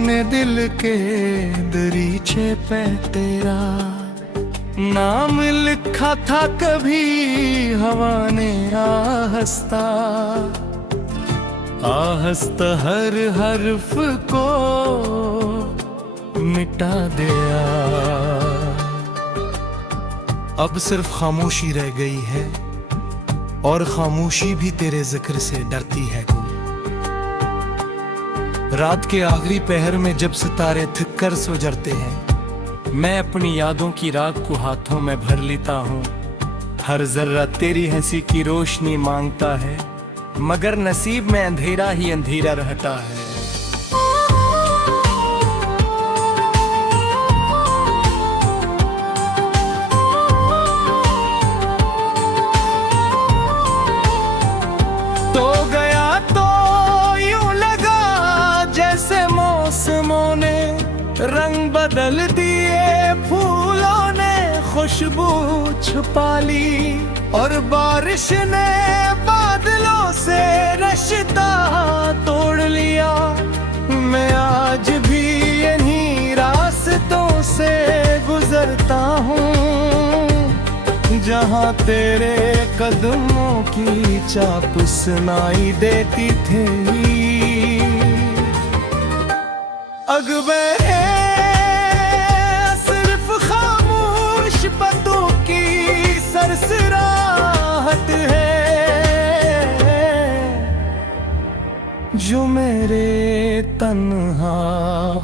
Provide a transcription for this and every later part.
अपने दिल के दरीचे पे तेरा नाम लिखा था कभी हवा ने आहस्ता आहस्ता हर हर्फ को मिटा दिया। अब सिर्फ खामोशी रह गई है और खामोशी भी तेरे जिक्र से डरती है। रात के आखिरी पहर में जब सितारे थक कर सो जरते हैं, मैं अपनी यादों की राख को हाथों में भर लेता हूँ। हर जर्रा तेरी हंसी की रोशनी मांगता है, मगर नसीब में अंधेरा ही अंधेरा रहता है। तो गया तो यूं लगा जैसे मौसमों ने रंग बदल दिए, फूलों ने खुशबू छुपा ली और बारिश ने बादलों से रिश्ता तोड़ लिया। मैं आज भी इन्हीं रास्तों से गुजरता हूँ जहाँ तेरे कदमों की चाप सुनाई देती थी। अगबे सिर्फ खामोश पतों की सरसराहट है जो मेरे तन्हा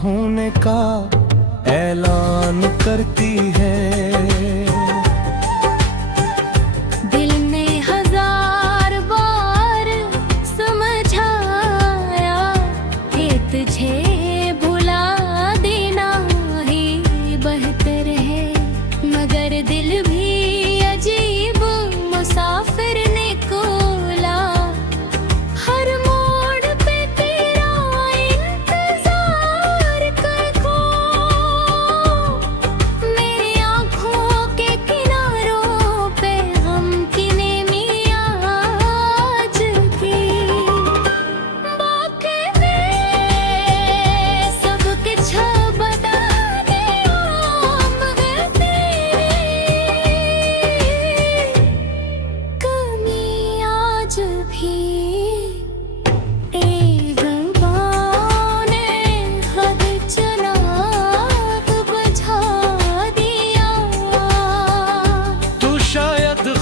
होने का ऐलान करती है।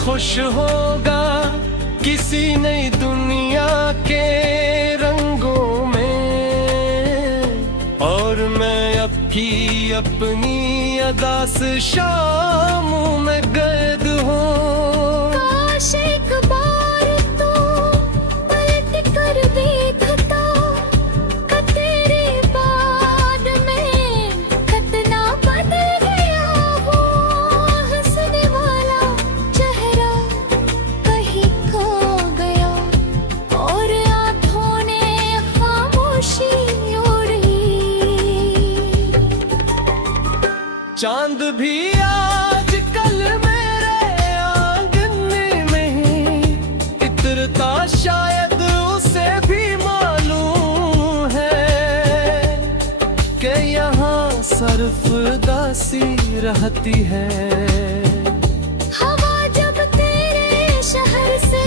खुश होगा किसी नई दुनिया के रंगों में, और मैं अब की अपनी अदा से शामों में कैद हूँ। काश एक बार तो पलट कर देखता कि तेरे बाद में कितना बदल गया वो हंसने वाला चेहरा कहीं खो गया और आंखों ने खामोशी ओढ़ी। चांद भी आज कल मेरे आंगन में इतरता शायद उसे भी मालूम है कि यहाँ सरफदासी रहती है। हवा जब तेरे शहर से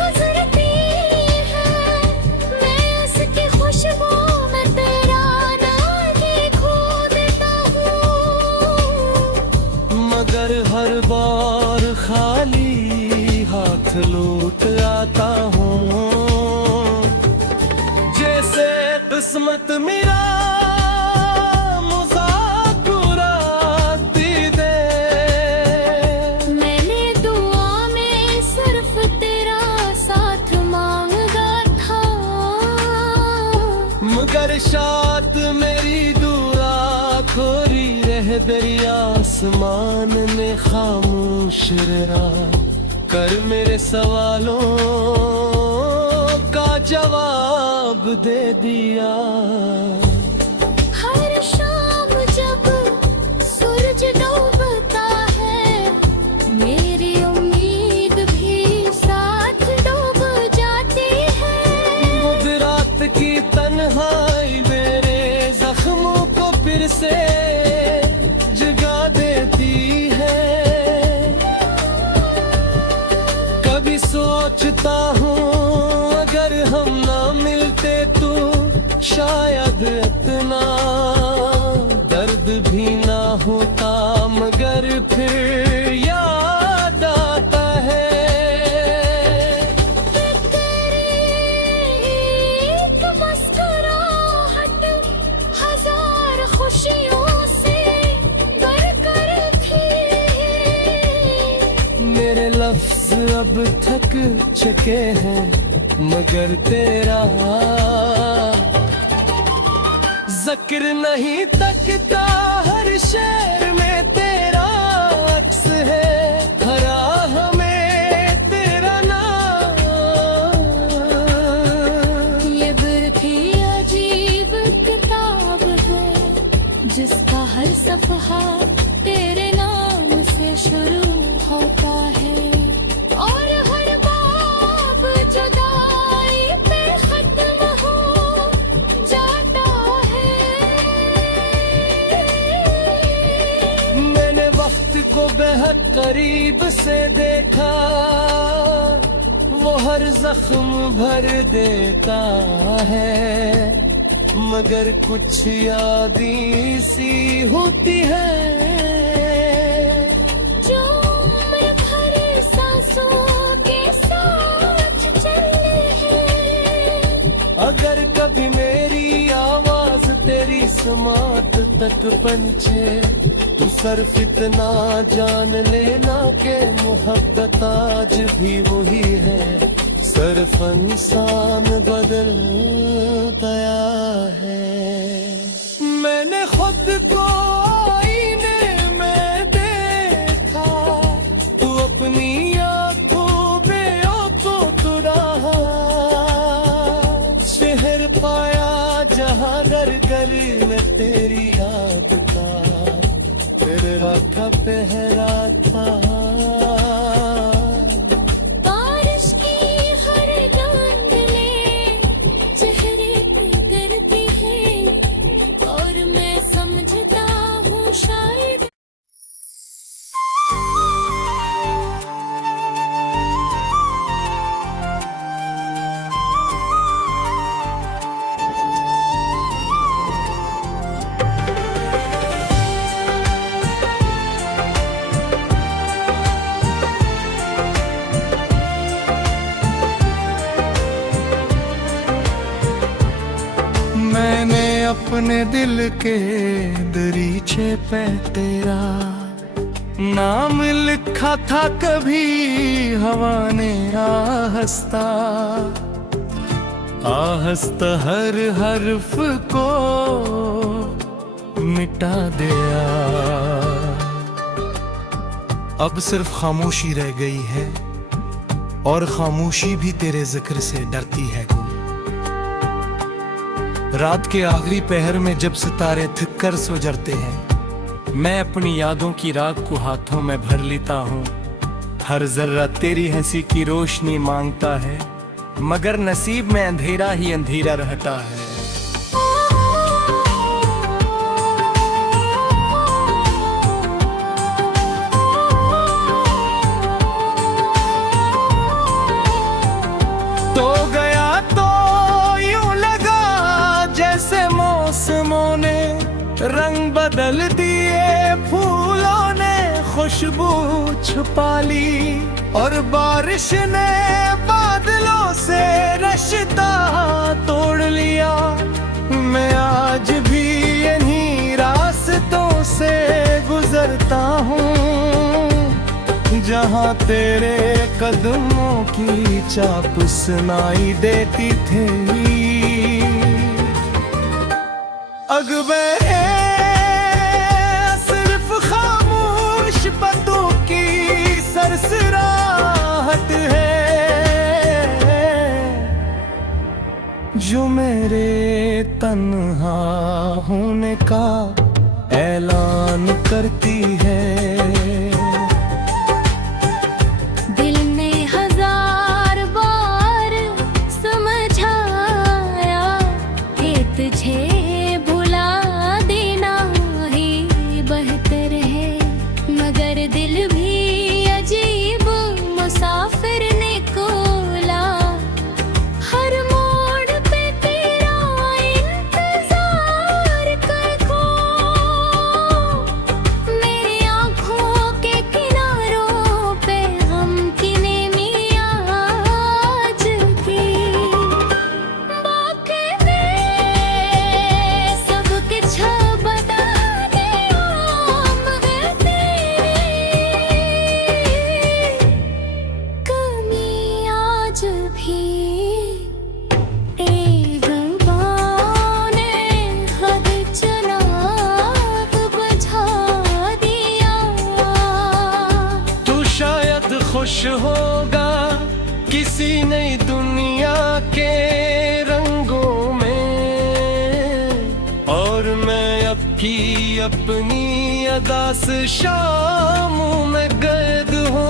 गुजरती है, मैं उसकी खुशबू में तेरा नाम ही खो देता हूँ। मगर हर बार खाली हाथ लौट आता हूँ, जैसे किस्मत मेरा मजाक उड़ाती दे। मैंने दुआ में सिर्फ तेरा साथ मांगा था, मगर शायद मेरी दुआ खोरी रह दरिया आसमान ने खामोश रहा कर मेरे सवालों का जवाब दे दिया। हर शाम जब सूरज डूबता है, मेरी उम्मीद भी साथ डूब जाती है। रात की तन्हाई मेरे सोचता हूँ अगर हम ना मिलते तो शायद इतना दर्द भी ना होता, मगर फिर याद आता है तेरी एक मुस्कुराहट हजार खुशियों से भरकर थी। मेरे लफ्ज अब थक चुके हैं मगर तेरा जिक्र नहीं तकता, हर शेर में तेरा अक्स है, हरा हमें तेरा नाम। ये बरखी अजीब किताब है जिसका हर सफ़हा तेरे नाम से शुरू होता है, और हर बाब जुदाई पे खत्म हो जाता है। मैंने वक्त को बेहद करीब से देखा, वो हर जख्म भर देता है, मगर कुछ यादें सी होती है जो उम्र भर सांसों के साथ चलते हैं। अगर कभी मेरी आवाज तेरी समात तक पहुंचे तो सिर्फ इतना जान लेना के मोहब्बत आज भी वही है, सिर्फ इंसान बदल गया है। मैंने खुद को आईने में देखा, तू अपनी आंखों में तो रहा, शहर पाया जहाँ घर घर में तेरी याद का तेरा का पहरा था। बारिश की हर बूंदें चेहरे पे गिरती है, और मैं समझता हूँ शायद मैंने अपने दिल के दरीचे पे तेरा नाम लिखा था, कभी हवा ने आहस्ता आहस्ता हर हर्फ को मिटा दिया। अब सिर्फ खामोशी रह गई है, और खामोशी भी तेरे जिक्र से डरती है। रात के आखिरी पहर में जब सितारे थक कर सो जरते हैं, मैं अपनी यादों की राख को हाथों में भर लेता हूँ। हर जर्रा तेरी हंसी की रोशनी मांगता है, मगर नसीब में अंधेरा ही अंधेरा रहता है। तो गया तो यूं लगा जैसे मौसमों ने रंग बदल दिए, फूलों ने खुशबू छुपा ली, और बारिश ने बादलों से रास्ता तोड़ लिया। मैं आज भी इन्हीं रास्तों से गुजरता हूँ जहाँ तेरे कदमों की चाप सुनाई देती थी। अगबे सिर्फ खामोश पतों की सरसराहट है जो मेरे तन्हा होने का ऐलान करती है। दिल ने हजार बार समझाया कि तुझे भुला देना ही बेहतर है, मगर दिल भी अजीब मुसाफिर निकला होश होगा किसी नई दुनिया के रंगों में, और मैं अब की अपनी अदा से शामों में कैद हूँ।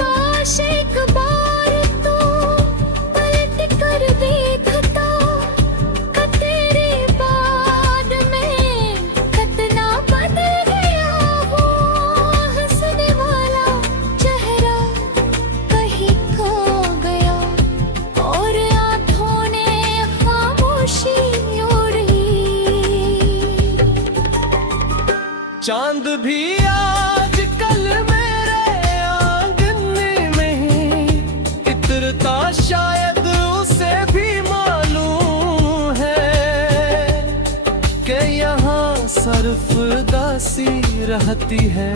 काश एक बार तो पलट कर देखता कि तेरे बाद में कितना बदल गया वो हंसने वाला चेहरा कहीं खो गया, और आंखों ने खामोशी ओढ़ी। चांद भी आज कल मेरे आंगन में ही इतरता, शायद उसे भी मालूम है कि यहाँ सरफदासी रहती है।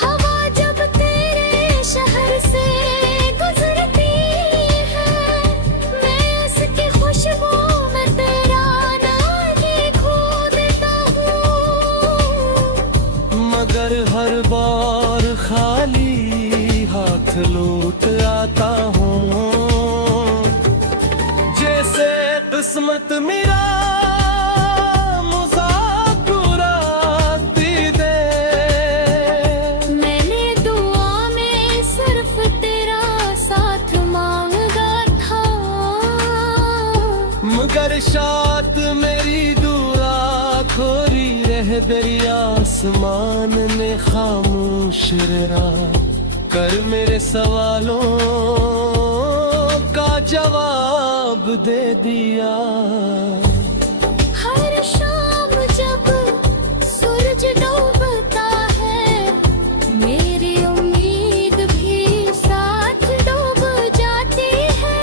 हवा जब तेरे शहर से गुजरती है, मैं उसकी खुशबू में तेरा नाम ही खो देता हूँ। मगर हर बार खाली हाथ लौट आता हूँ, जैसे किस्मत मेरा मजाक उड़ाती दे। मैंने दुआ में सिर्फ तेरा साथ मांगा था, मगर शायद मेरी दुआ खोरी रह गई, आसमान ने खामोश रहा कर मेरे सवालों का जवाब दे दिया। हर शाम जब सूरज डूबता है, मेरी उम्मीद भी साथ डूब जाती है।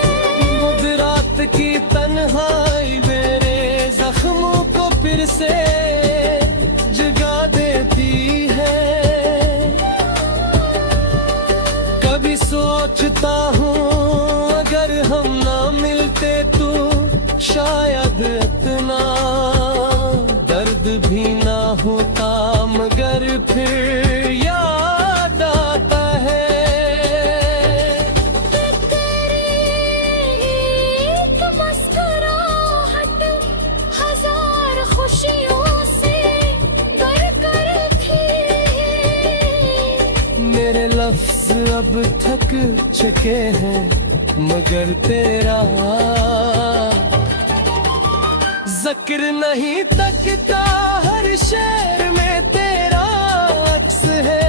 मुझ रात की तन्हाई मेरे जख्मों को फिर से जगा देती है। कभी सोचता हूँ अगर हम ना मिलते तो शायद इतना दर्द भी ना होता, मगर फिर याद आता है तेरी एक मुस्कुराहट हजार खुशियों से भरकर थी। मेरे लफ्ज अब थक चुके हैं, मगर तेरा जिक्र नहीं तकता। हर शेर में तेरा अक्स है,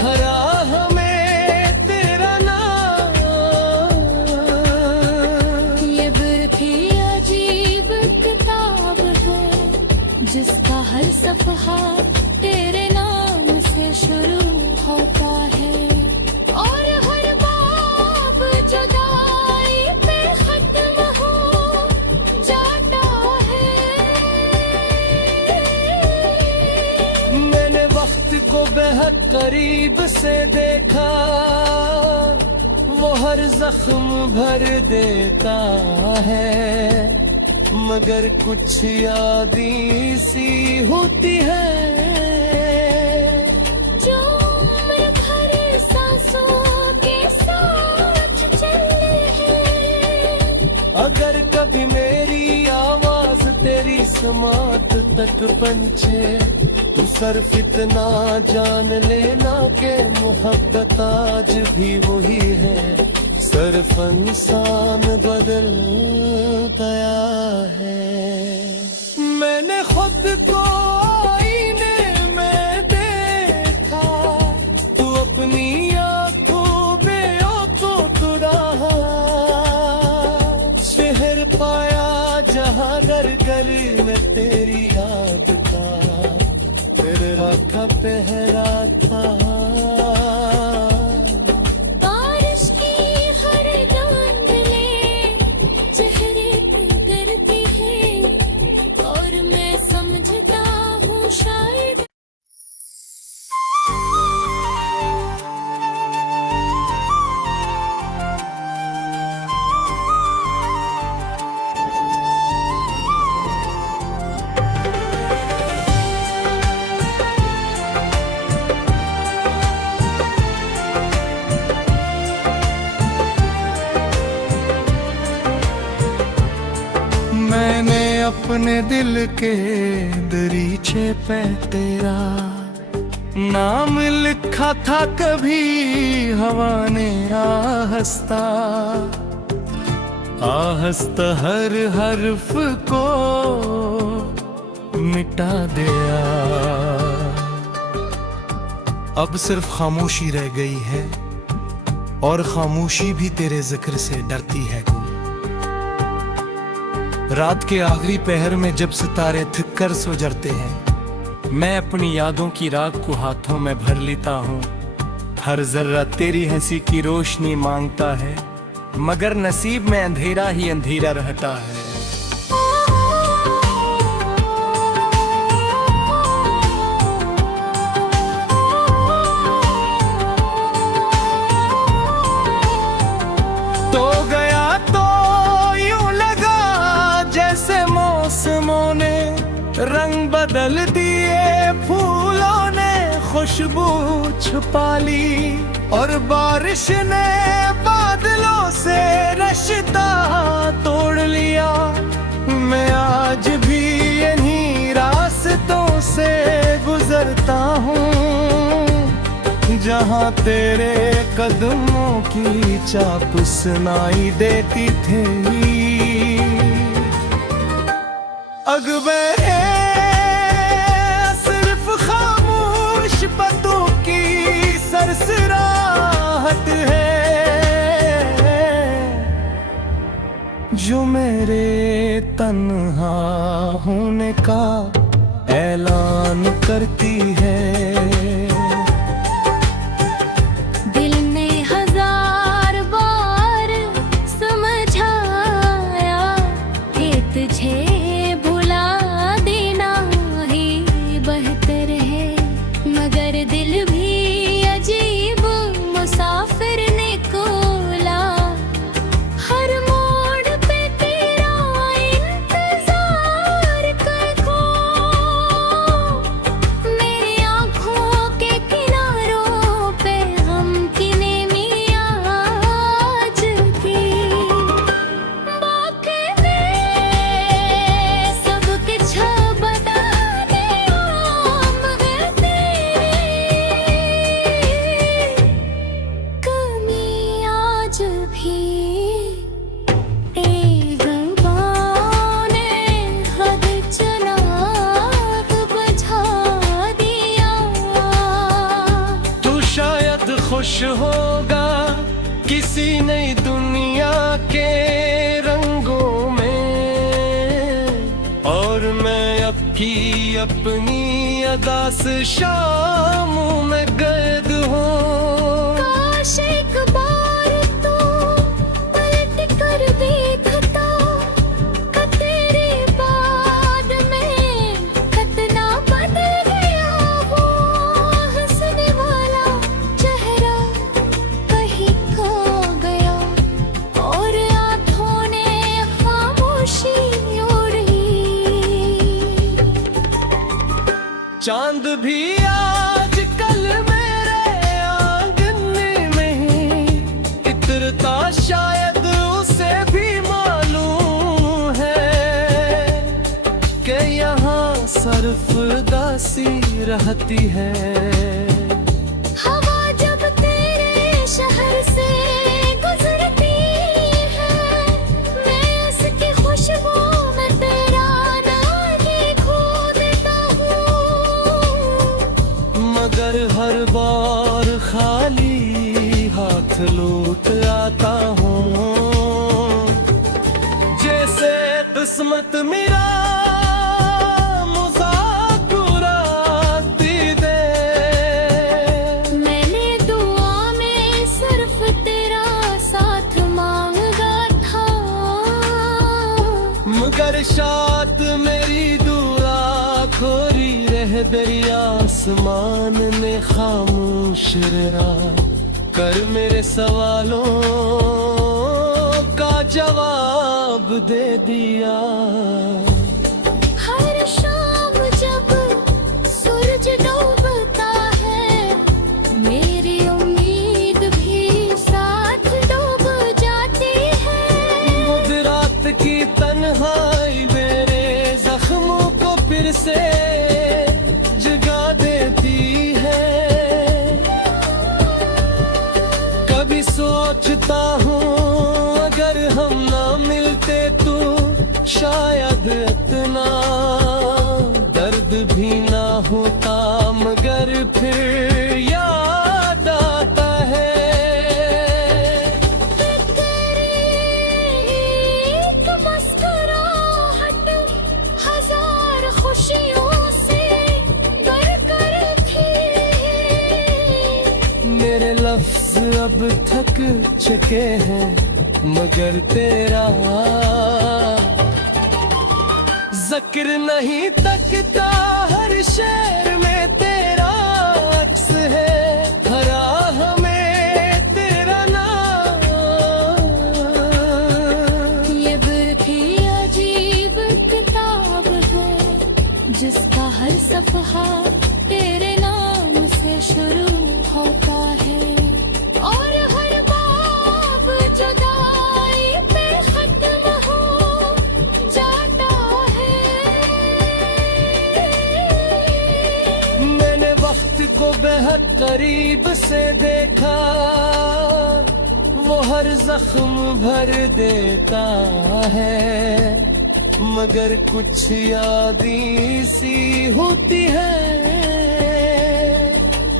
हर राह में तेरा नाम। ये बरखी अजीब किताब है, जिसका हर सफहा तेरे नाम से शुरू होता है, और हर बाब जुदाई पे खत्म हो जाता है। मैंने वक्त को बेहद करीब से देखा, वो हर जख्म भर देता है, मगर कुछ यादें सी होती है जो उम्र भर सांसों के साथ चले हैं। अगर कभी मेरी आवाज तेरी समात तक पहुंचे तो सिर्फ इतना जान लेना के मोहब्बत आज भी वही है, सिर्फ इंसान बदल गया है। मैंने खुद को आईने में देखा, तू अपनी आंखों में तो रहा, शहर पाया जहाँ घर घर में तेरी याद था, तेरे रात पहरा था। बारिश की हर बूंदें चेहरे पे गिरती है, और मैं समझता हूँ शायद अपने दिल के दरीचे पे तेरा नाम लिखा था कभी हवा ने आहस्ता आहस्ता हर हर्फ को मिटा दिया। अब सिर्फ खामोशी रह गई है और खामोशी भी तेरे जिक्र से डरती है। रात के आखिरी पहर में जब सितारे थक कर सो जाते हैं, मैं अपनी यादों की राख को हाथों में भर लेता हूँ। हर जर्रा तेरी हंसी की रोशनी मांगता है, मगर नसीब में अंधेरा ही अंधेरा रहता है। तो गया तो यूं लगा जैसे मौसमों ने रंग बदल दिए, फूलों ने खुशबू छुपा ली और बारिश ने बादलों से रिश्ता तोड़ लिया। मैं आज भी इन्हीं रास्तों से गुजरता हूँ जहाँ तेरे कदमों की चाप सुनाई देती थी। अगबे सिर्फ खामोश पतों की सरसराहट है जो मेरे तन्हा होने का ऐलान करती है। दिल ने हजार बार समझाया कि तुझे भुला देना ही बेहतर है, मगर दिल भी अजीब मुसाफिर निकला। हर मोड़ पे तेरा इंतजार करको, मेरी आँखों के किनारों पे हम की नेमियाँ आज की। बाकी में सब कुछ बता दिया, मगर तेरी कमी आज भी बेगुमां ने हद चराग बुझा दिया। तू शायद खुश होगा किसी नई दुनिया के रंगों में, और मैं अब की अपनी अदा से शामों में कैद हूँ। काश एक बार तो पलट कर देखता कि तेरे बाद में कितना बदल गया वो हंसने वाला चेहरा कहीं खो गया, और आँखों ने खामोशी ओढ़ी। चांद भी आज कल मेरे आंगन में ही इतरता, शायद उसे भी मालूम है कि यहाँ सरफदासी रहती है। हवा जब तेरे शहर से गुजरती है, मैं उसकी खुशबू में तेरा नाम ही खो देता हूँ। मगर हर बार खाली हाथ लौट आता हूँ, जैसे किस्मत मेरा मजाक उड़ाती दे। मैंने दुआ में सिर्फ तेरा साथ मांगा था, मगर शायद मेरी दुआ खोरी रह गई। आसमान ने खामोश रहा कर मेरे सवालों का जवाब दे दिया। हर शाम जब सूरज डूबता है, मेरी उम्मीद भी साथ डूब जाती है। मध्यरात की तन्हाई मेरे सोचता हूँ अगर हम ना मिलते तो शायद इतना दर्द भी ना होता, मगर फिर याद आता है एक मुस्कुराहट हजार खुशियों से भरकर थी। मेरे लफ्ज अब थक चुके हैं मगर तेरा जिक्र नहीं तकता, हर शेर में तेरा अक्स है, हरा हमें तेरा नाम। ये बरखी अजीब किताब है जिसका हर सफ़हा तेरे नाम से शुरू होता है, और हर बाब जुदाई पे खत्म हो जाता है। मैंने वक्त को बेहद करीब से देखा, वो हर जख्म भर देता है, मगर कुछ यादी सी होती है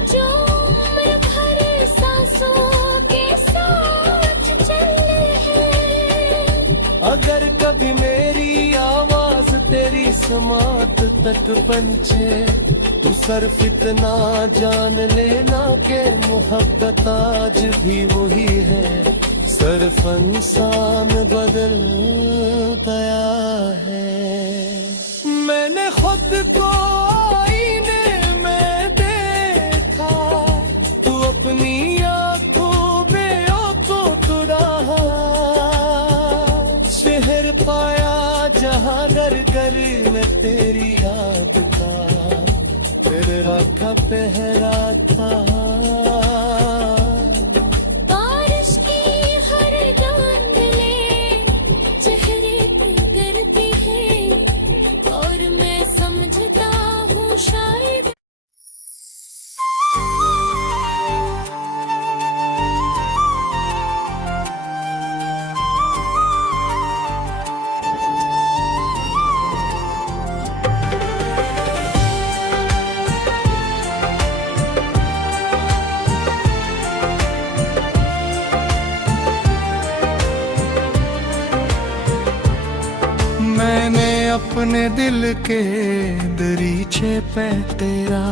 जो उम्र भर सांसों के साथ चले हैं। अगर कभी मेरी आवाज तेरी समात तक पहुंचे तो सिर्फ इतना जान लेना के मोहब्बत आज भी वही है, सिर्फ इंसान बदल गया है। मैंने खुद को आईने में देखा, तू अपनी आंखों बेवकूफ रहा, शहर पाया जहां घर घर में तेरी याद का, फिर रखा पहरा था। बारिश की हर बूंदें चेहरे पे गिरती है, और मैं समझता हूँ शायद मैंने अपने दिल के दरीचे पे तेरा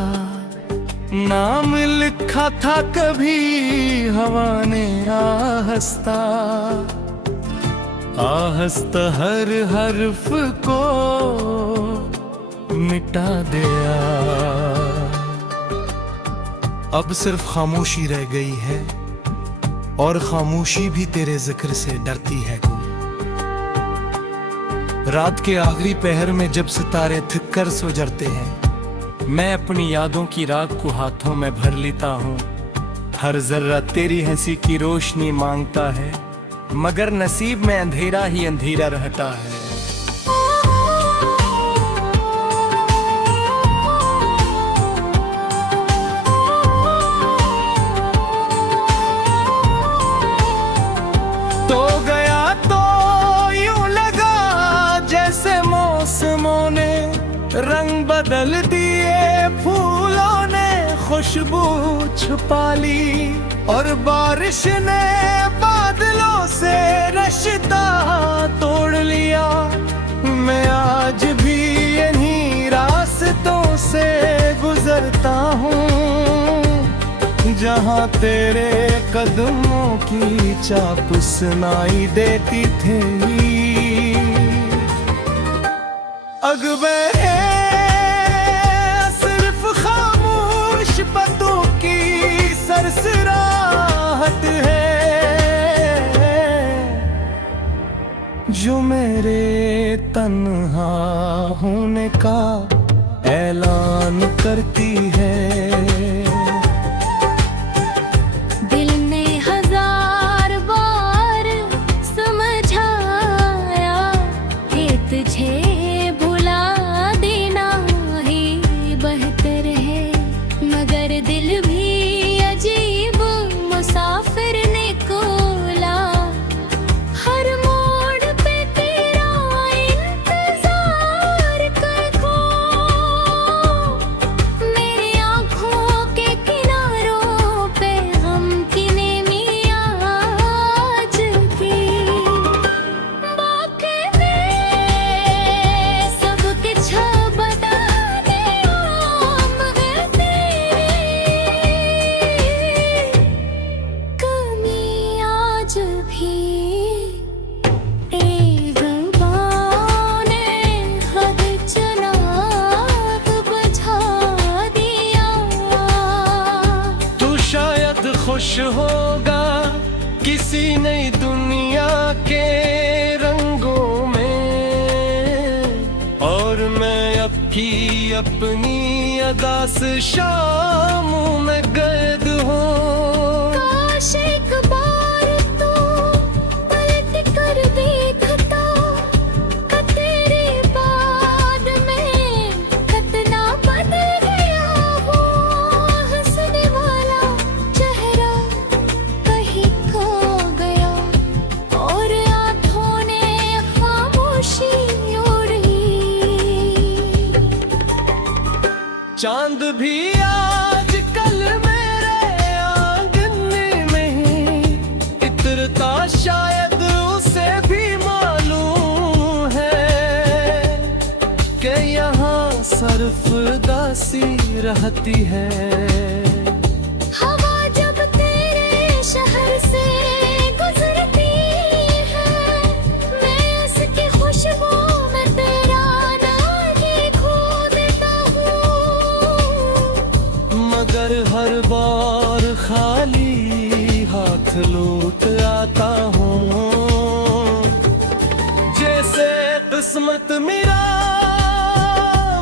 नाम लिखा था, कभी हवा ने आहस्ता आहस्ता हर हर्फ को मिटा दिया। अब सिर्फ खामोशी रह गई है, और खामोशी भी तेरे जिक्र से डरती है। रात के आखिरी पहर में जब सितारे थक कर सो जाते हैं, मैं अपनी यादों की राख को हाथों में भर लेता हूँ। हर जर्रा तेरी हंसी की रोशनी मांगता है, मगर नसीब में अंधेरा ही अंधेरा रहता है। तो गया तो यूं लगा जैसे मौसमों ने रंग बदल दिए, फूलों ने खुशबू छुपा ली, और बारिश ने बादलों से रिश्ता तोड़ लिया। मैं आज भी इन्हीं रास्तों से गुजरता हूँ, जहाँ तेरे कदमों की चाप सुनाई देती थी। अकबर सिर्फ खामोश पतों की सरसराहट है, जो मेरे तन्हा होने का ऐलान करती है। तुझे भुला देना ही बेहतर है, मगर दिल भी अजीब मुसाफिर ने को खुश होगा किसी नई दुनिया के रंगों में, और मैं अब की अपनी अदा से शामों में गर्द हूँ। काश एक बार तो पलट कर देखता कि तेरे बाद में कितना बदल गया हूँ। हंसने वाला चेहरा कहीं खो गया और आँखों ने खामोशी ओढ़ी। चांद भी आज कल मेरे आंगन में ही इतरता, शायद उसे भी मालूम है कि यहाँ सरफदासी रहती है। हवा जब तेरे शहर से गुजरती है, मैं उसकी खुशबू में तेरा नाम ही खो देता हूँ। मगर हर बार खाली हाथ लौट आता हूँ, जैसे किस्मत मेरा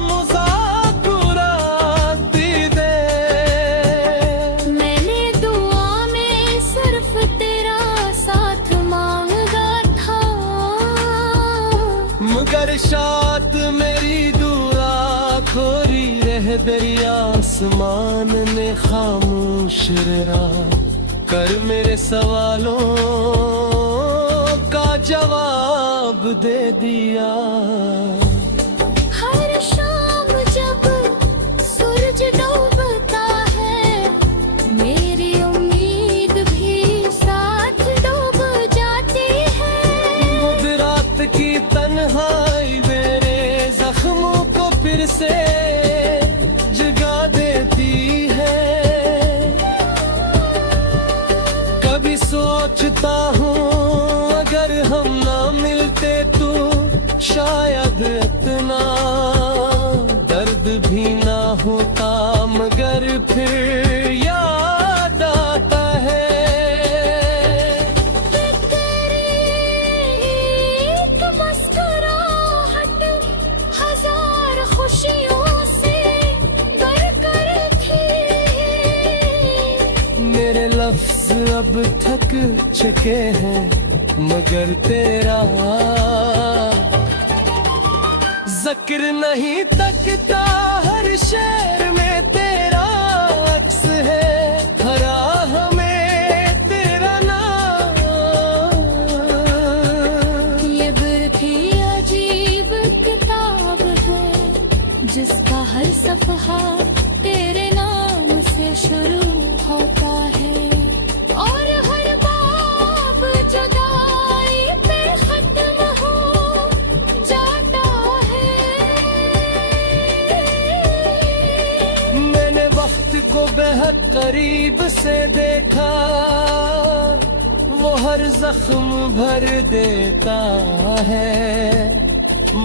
मजाक उड़ाती दे। मैंने दुआ में सिर्फ तेरा साथ मांगा था, मगर शायद मेरी दुआ खोरी रह गई। आसमान ने खामोश रहा कर मेरे सवालों का जवाब दे दिया। हर शाम जब सूरज डूबता है, मेरी उम्मीद भी साथ डूब जाती है। खुद रात की तन्हाई मेरे जख्मों को फिर से जगा देती है। कभी सोचता हूँ अगर हम ना मिलते तो शायद इतना दर्द भी ना होता, मगर फिर याद आता है तेरी एक मुस्कुराहट हजार खुशियों से भरकर थी। मेरे लफ्ज अब थक चुके हैं, मगर तेरा जिक्र नहीं तकता। हर शेर में तेरा अक्स है, हरा हमें तेरा नाम। ये बरखी अजीब किताब है, जिसका हर सफ़हा तेरे नाम से शुरू होता है, और हर बाब जुदाई पे खत्म हो जाता है। मैंने वक्त को बेहद करीब से देखा, वो हर जख्म भर देता है,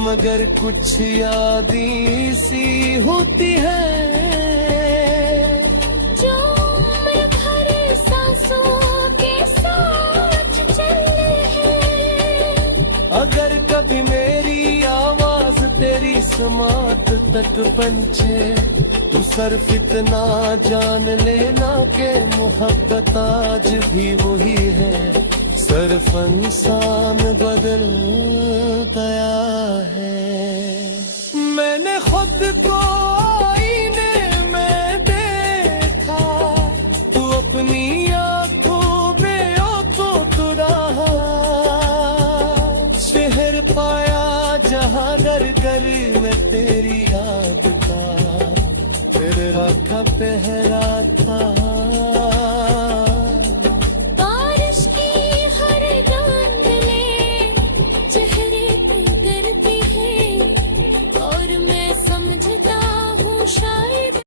मगर कुछ यादी सी होती है जो उम्र भर सांसों के साथ चले हैं। अगर कभी मेरी आवाज तेरी समात तक पहुंचे तो सिर्फ इतना जान लेना के मोहब्बत आज भी वही है, सिर्फ इंसान बदल गया है। मैंने खुद को आईने में देखा, तू अपनी आंखों में तो रहा। शहर पाया जहाँ घर घर में तेरी याद था, फिर रखा पहरा था।